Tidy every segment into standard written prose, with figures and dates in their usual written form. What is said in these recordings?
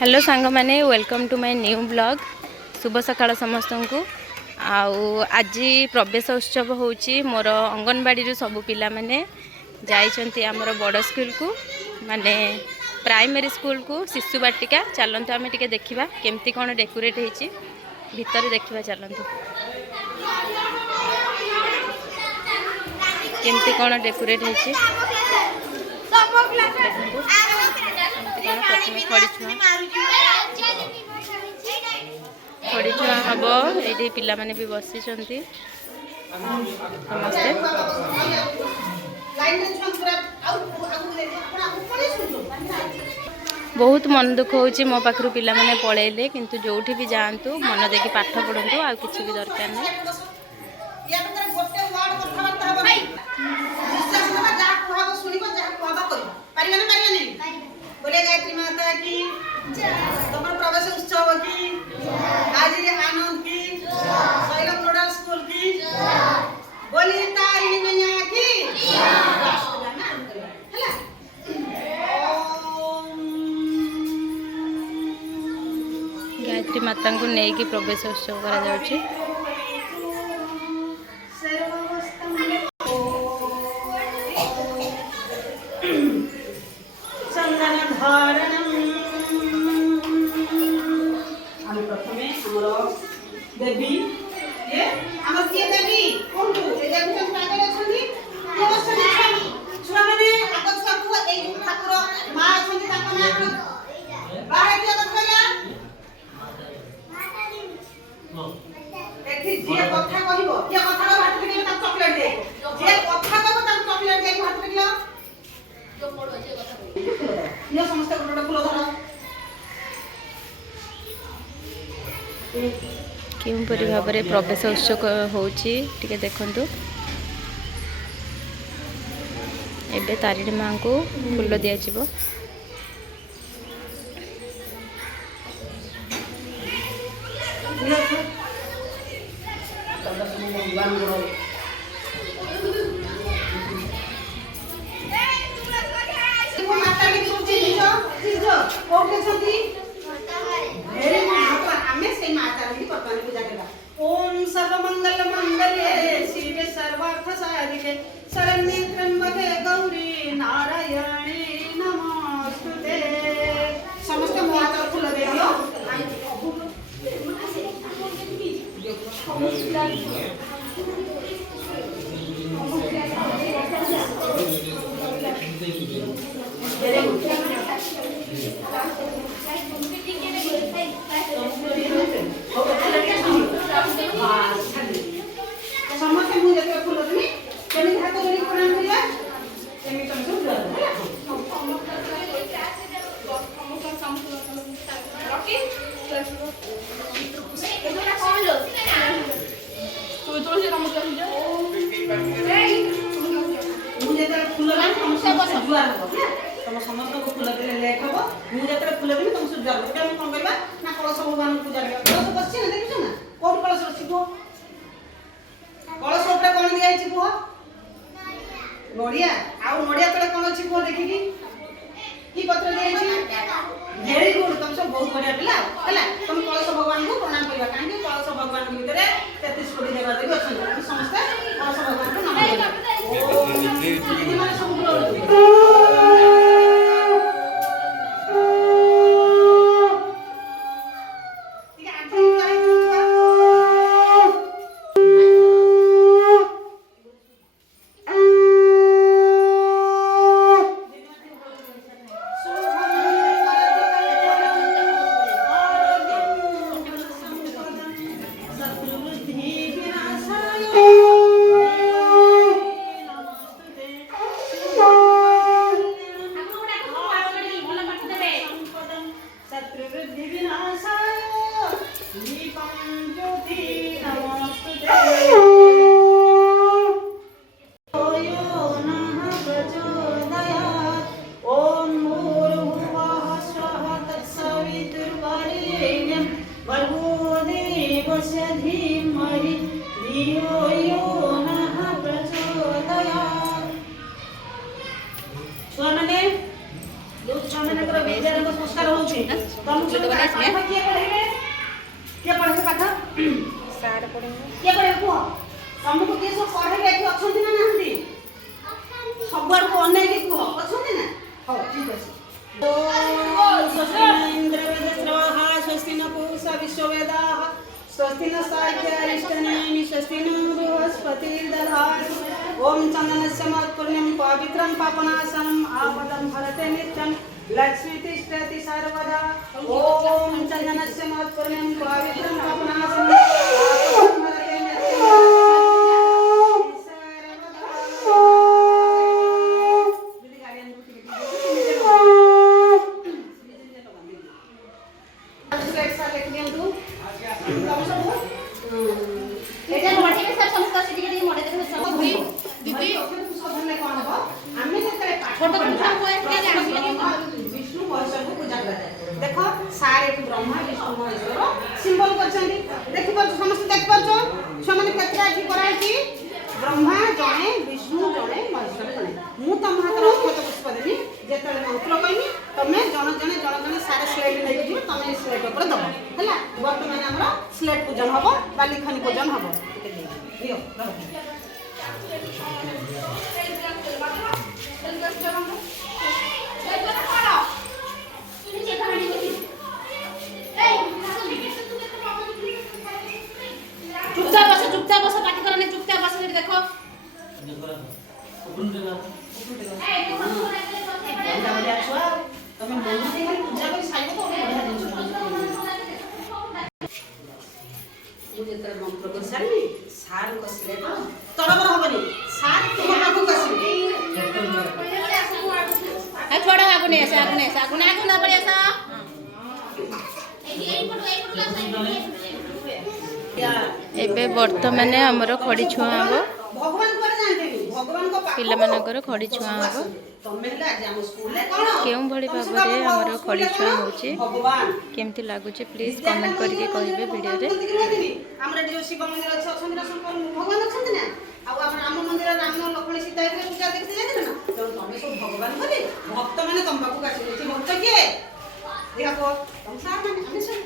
Hello सांग माने welcome to my new blog. शुभ सकाळ समस्त को। आज प्रवेश उत्सव होची मोर अंगनवाड़ी सब पिला माने जाइछंती हमर बड़ स्कूल को माने प्राइमरी स्कूल को शिशु बाटिका। चलंतु आमे टिके देखिबा केमती कोन डेकोरेट हेची भीतर देखिबा। चलंतु केमती कोन डेकोरेट हेची खड़ी छुआ हम ये पिला माने भी बसी समस्ते बहुत मन दुख होची मो पाखरु पिला माने पळेले किंतु जोठी भी जांतु मन देकी पाठ पढंतु आ किछि भी दरकार नै। बोले गायत्री माता की तमर प्रवेश उत्सव की हाजिर आनंद की सैलम नोडल स्कूल की बोली तारिणी मैया की गायत्री माता को नहीं कि प्रवेश उत्सव करा जाउची। देवी ये हमर के देवी कोन को ए देवी सब कागज अछनी के अछनी छुआ माने आगो छुआ को ए ठाकुर मां अछनी ताका मां बाहे के देखला एठी जे कथा कहिबो के कथा हाथ में ता चॉकलेट दे जे कथा कहबो ता चॉकलेट दे हाथ में जो पड़ो जे कथा ये समस्त गोटा फूल धर क्यों परि भाव में प्रवेश उत्सव होची टिके देखंतु। एबे तारिणी मां को फूल दिया जिवो। ओम सर्वमंगल मंगल्ये शिवे सर्वार्थ साधिके शरण्ये त्र्यंबके गौरी नारायणी नमोस्तुते। समस्त मुहात फूल देदियो समस्त मुझे तो फूल देनी केमी हाथ जोड़ी प्रणाम करिया केमी तुम सब रॉकी एतोला कौन लो तो से काम कर मुझे तो फूल ना तुम सब जुआर हो तुम समस्त को फूल देले लेट हो मुझे तो फूल देनी तुम सब जुआर हो केमी कोन करबा ना कलश भगवान पूजा करबा कलश बसछि ना देखिछ ना कोन कलश रखिबो कलश उपरे कोन दिया छि पुओ नोडिया आ नोडिया तळे कोन अछि पुओ देखि की पत्र दिया छि वेरी गुड तुम सब बहुत बढ़िया पिला हला तुम कलश भगवान को प्रणाम करबा काहे कलश भगवान भीतर 33 कोटी देवा देवी अछन समस्त कलश भगवान को नमन करबा ओ माने सब तुमको तो बना इसमें किए पढ़ेंगे किए पढ़े पाठ सार पढ़ेंगे किए पढ़े कुह तुमको किए सब पढ़ेंगे कि अछंती ना नाहंती सब आड़ को अनेक कुह अछंती ना हो ठीक अछि स्वस्ति न पूषा विश्ववेदाः स्वस्ति न साहित्यारिष्टनेमि स्वस्ति न बृहस्पतिर्दधातु ओम चंदनस्य महत्पुण्यं पवित्रं पापनाशनम् आपदं हरते नित्यं लक्ष्मी तिष्ठति सर्वदा ओम चंदनस्य महत्पुण्यं पवित्रं पापनाशनम् आपदं हरते देखो सारे ब्रह्मा विष्णु महेश्वर सिंबल करछन्ती देखि पर समस्त देख परछो छ माने केतरा की कराई ब्रह्मा जणे विष्णु जणे महेश्वर जणे मु तम हाथ रखत पुष्प देनी जेतले मंत्र कहनी तमे जण जणे सारे स्लेट नै दियो तमे स्लेट ऊपर दबो हला वर्तमान हमरा स्लेट पूजन हबो बाली खनि पूजन हबो दियो चुपचाप बस पार्टी करने चुपचाप बस देखो मंत्र कर सारी सार कसले तरबर हबनी सार तुम आगु कसले ए छोड़ा आगु नहीं ऐसे आगु ना पड़े ऐसा एबे वर्तमान हमर खड़ी छुआ हम भगवान को जानते भगवान को पिला मानकर खड़ी छुआ हम तमे ला जे हम स्कूल ले कोन केउ भली भाबरे हमर खड़ी छुआ होची भगवान केमती लागुची प्लीज कमेंट करके कहबे वीडियो रे हमरा जो शिव मंदिर अछि अछन ना भगवान अछन ना आ राम मंदिर राम लक्ष्मण सीता के पूजा देखते जाते ना तो तमे सब भगवान बोली भक्त माने तम बाकू कासी भक्त के देखो तुम सार माने हम सब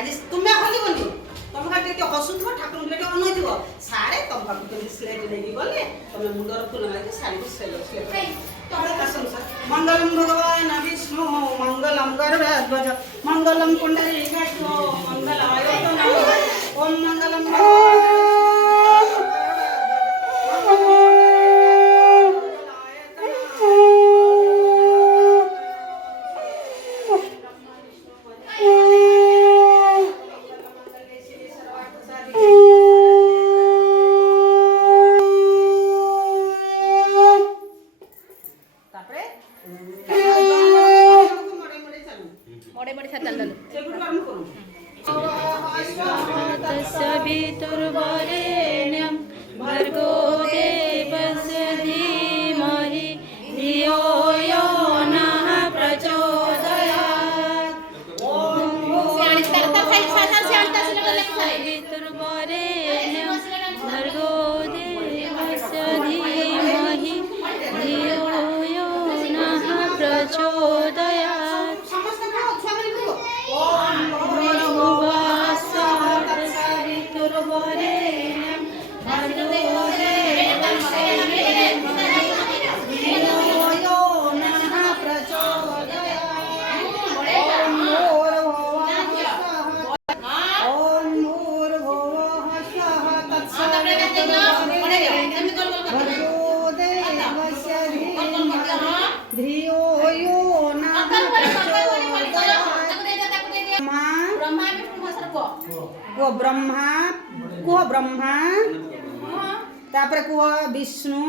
आज तुम्हें हली बोली तुम खाते के हसुथो ठाकुर के अनैथिव सारे तुम बाकू के स्लेट लेगी बोले तुम मुंडर फूल मारे सारी स्लेट तोरे कसम सर मंगलम भगवान विष्णु मंगलम गरुड़ध्वज मंगलम पुंडरीकाक्ष मंगलाय ओम मंगलम तस्सवितुर्वरेण्यं भर्गो देवस्य धीमहि धियो यो नः प्रचोदयात् तस्सवितुर्वरेण्यं भर्गो देवस्य धीमहि धियो यो नः प्रचोदयात् ब्रह्मा कुह ब्रह्मा तापर कुह विष्णु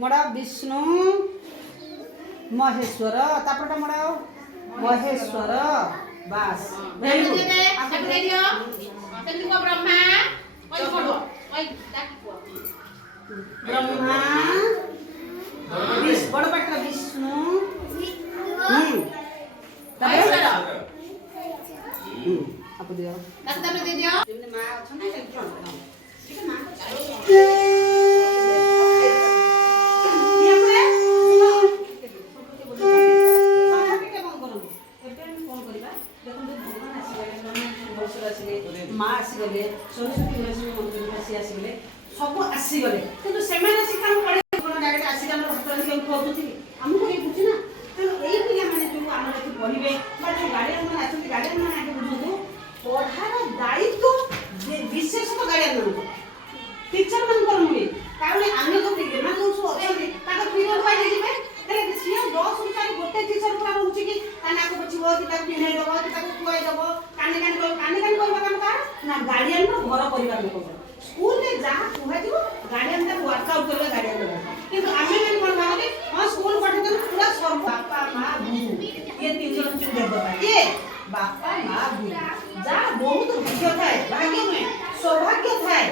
मोड़ा विष्णु महेश्वर तापर मोड़ा महेश्वर बास ब्रह्मा बड़ पाट विष्णु आपको दियो दे दियो मां अच्छा ना ठीक है मां माँ आसीगले सरस्वती मंदिर सी आसीगले सब आसीगले किंतु सेमाने आसी काम पड़े डायरेक्ट आसी हम हाथ रखी खोजुथि हमको ये बुझी ना तेणु यही पिला मैंने जो आम एଠି पढ़े गार्डियन मैंने आसते गार्डियन मैंने आगे बुझु पढ़ार दायित्व विशेषतः गार्डियन मान टीचर मान नुहे कारण आम जो पिला जो सब अच्छा पीरियड वाइज ଯିବେ तेरे सी 10 रुपये गोटे टीचर पूरा रोचे कि नाक पोछब कि पिंधे दब कि खुआई दब काने काने करवा काम का ना गार्डियन घर परिवार लोक स्कूल में जहाँ कहु गार्डियन का वर्कआउट करवा गार्डियन किंतु आम मैंने कौन भावे हाँ स्कूल पठे पूरा सब बापा माँ गुरु ये 3 जन चुन देवता ये बापा माँ गुरु जहाँ बहुत भाग्य थाए भाग्य नुहे सौभाग्य थाए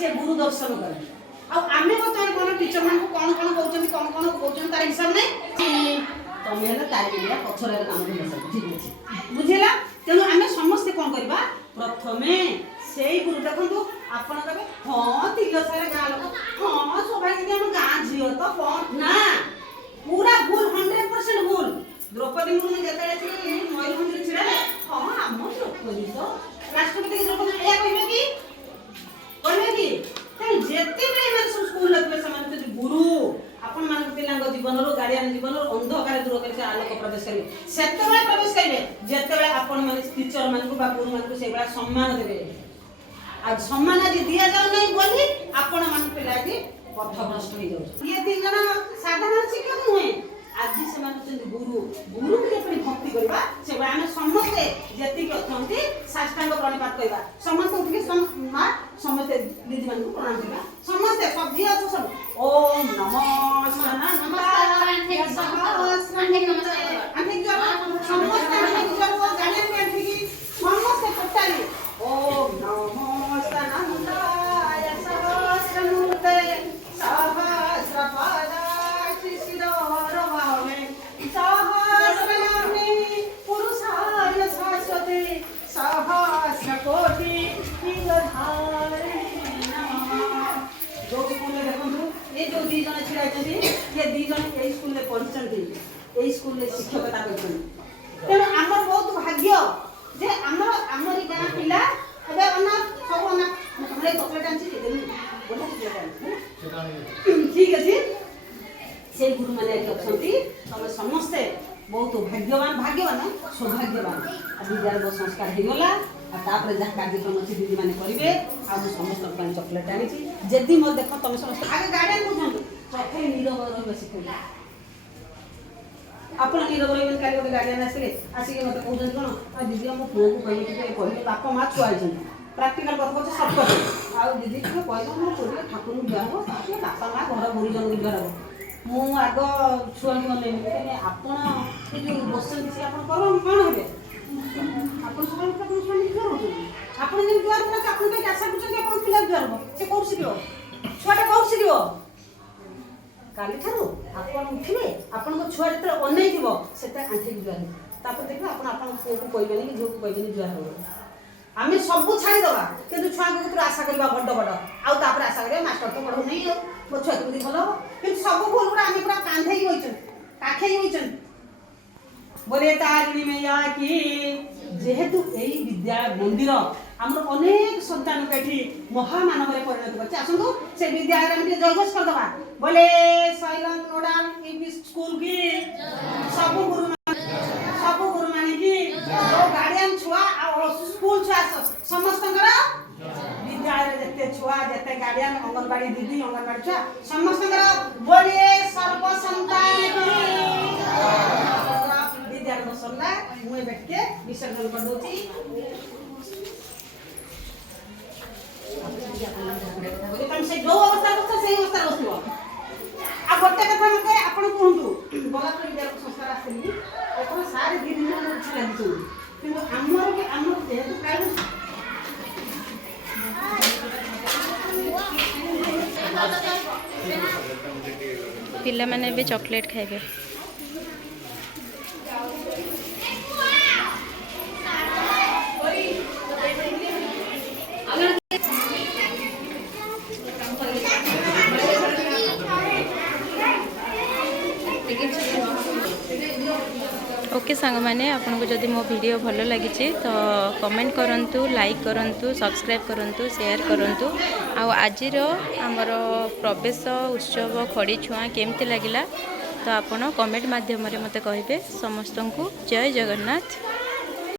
से गुरु दर्शन करे आमे बर्तमान कौन टीचर मान कौन कौन तार हिसाब नहीं तुम है तारिया पछर काम ठीक अच्छे बुझेगा तेणु आम समस्ते कौन करवा प्रथमे से गुरु देखो आपड़ कहे हाँ तिलसार गाँ लोक हाँ सौभाग्य आम गाँ झील तो कौन ना पूरा भूल 100% भूल द्रौपदी मुर्मू जिते मयूरभंज छिड़ा हाँ आम द्रौपदी तो राष्ट्रपति द्रौपदी या कहे कि जेते सब स्कूल लगे गुरु आपण मान पिला जीवन गार्डियन जीवन अंधकार दूर कर आलोक प्रवेश करेंगे से प्रवेश करेंगे जिते आपण मैंने टीचर मान गुरु मान से सम्मान देवे आज सम्मान आज दि जाऊ ना बोली आपण मान पिला पथभ्रष्ट हो जाए ये 3 जन साधारण शिक्षक नुहे आज से गुरु गुरु के भक्ति करवा से आम समस्ते जी अच्छा साष्टांग प्रणिपात करवा समस्त उठिके समस्ते दीदी मान प्रणाम करवा समस्ते सब जी अच्छे सब ओम नमो समस्ते टोटाली ओम नमो जो 2 जन छिड़ा ये 2 जन यही स्कूल में पढ़ी यही स्कूल में शिक्षकता कर तेणु आम बहुत भाग्य जे आमरी गाँ पिला सब चॉकलेट आनी ठीक अच्छे से गुरु मैंने अच्छा तुम समस्ते बहुत भाग्यवान सौभाग्यवान विद्यालय संस्कार होगला तापर जहाँ कार्यक्रम अच्छी दीदी मैंने करेंगे आज समस्त चॉकलेट आनी जदि मत देख तुम समस्त आगे गार्डियन बुझे प्रथम नीरव रहा शिखे आप नीरव रही कल गोटे गार्डियन आसिले आसिक मत कहते कौन दीदी मो पुओ को कहे बापा माँ छुआ प्राक्टिकल कथा कहे सत आ दीदी कह मो पुओ ठाकुर जुआर हम बापा माँ घर गुरुजन को जुआर हम मु आग छुआ मन आप जो बसन से आप कौन हे आप जुआर आप आशा कर पिला जुआर हम से कौन शिख छुआटा कौन शिख काली ठारू आप उठे आपण छुआ जो अनई थो से आंठी जुआर तापर देखिए आप पुओ को कहबे कि झील को कहबे जुआर हम आम सब छाड़ीदवा कि छुआ को आशा करवा बड़ बड़ आउे आशा करें मास्टर तो पढ़ो नहीं मो छुआ केमी भल हम कि सब भूल गुड़ा आम पूरा कांधे काखे बोले तारिणी मैया की जेहेतु यही विद्यालय मंदिर आम अनेक सन्तान को ये महामानव परिणत कर आसतु से विद्यालय में जयघोष करदे बोले सैलन नोडाल यूपी स्कूल की सब गुरु माने की गार्डियन छुआ स्कूल छुआ समस्त विद्यालय जिते छुआ जिते गार्डियन अंगनवाड़ी दीदी अंगनवाड़ी छुआ समस्त बोले सर्व संतान विद्यालय सरला मुझे बैठ के विसर्जन कर दूसरी तुम से जो अवस्था बस से अवस्था बस आ गोटे कथा मते आपण कहंतु बलापुर विद्यालय संस्कार आसली एखन सारे दिन छ लागछु किंतु हमर के हमर जेहेतु प्राइवेट पिला माने भी चॉकलेट खाइबे ओके सांग सांग मैंने आपको जदि मो वीडियो भल लगी तो कमेंट करंतु, लाइक करंतु, सब्सक्राइब करंतु, शेयर करंतु। आज आमर प्रवेश उत्सव खड़ी छुआ केमती लगिला तो आपण कमेंट माध्यम मते कहिबे। समस्त को जय जगन्नाथ।